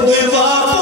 подивати.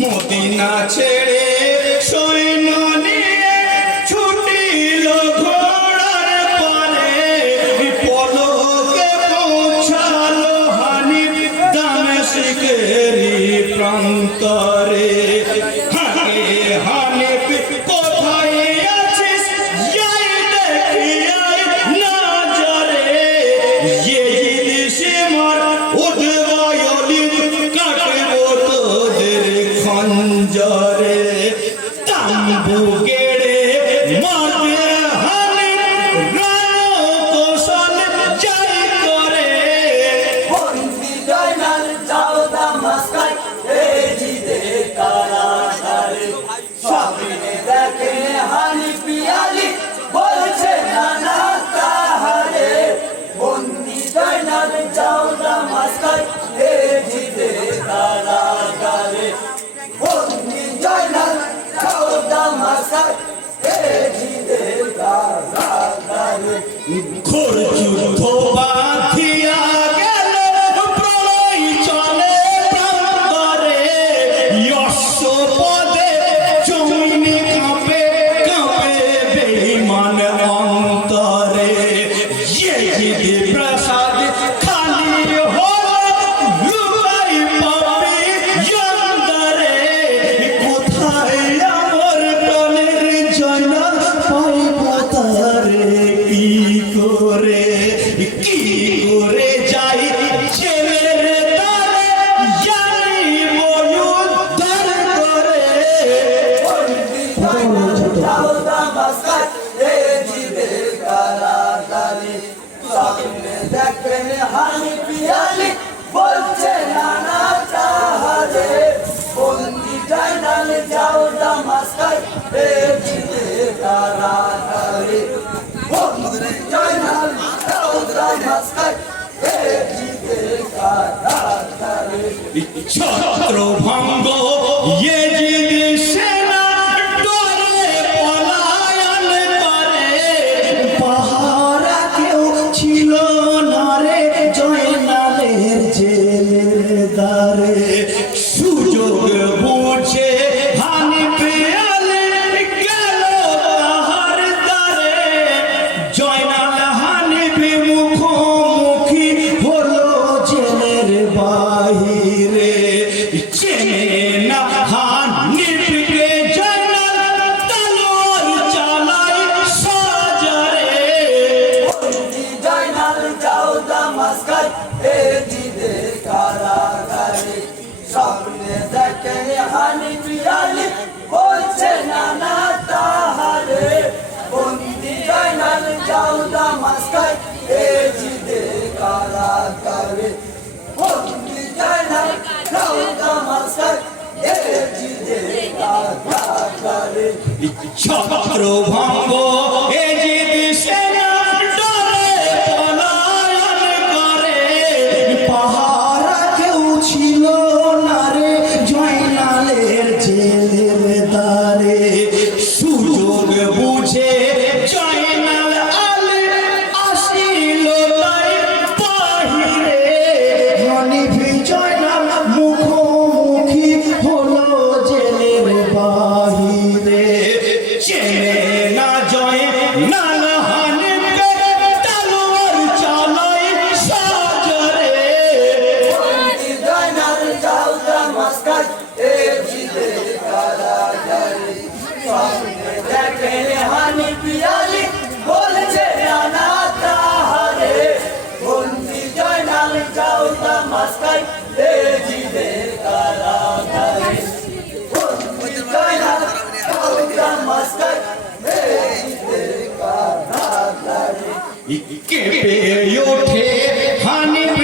Medina ছেড়ে সৈন্য নিয়ে ছুটিল ঘোড়ার পরে পলকে পৌঁছালো হানি দামেশিকেরি প্রান্তরে। তারে যাও না মাস্তান এ জিতে তারা গারে বন্দি জয় না যাও না মাস্তান এ জিতে তারা গারে ঘোর যুদ্ধ বাঁধিয়া চলে প্রান্তরে। যশ পদে জমিনে কাঁপে করে, কি করে যাই ছেলের তারে জানি মনু ধর করে। দেখবেন হানি পিয়ালি, বলছে নানা চাহারে বন্দি ডাইনালে যাও দামাস্কায় এ জিতে তারা 첫 들어온 거 হানি বিয়ালি, বলছে নানা তাহারে বন্দি জয়নাল যাও দামাস্কায়, এ জিদে কারাগারে। বন্দি জয়নাল যাও দামাস্কায়, এ জিদে কারাগারে। ইচ্ছা প্রভঙ্গ কেঁপে ওঠে হানি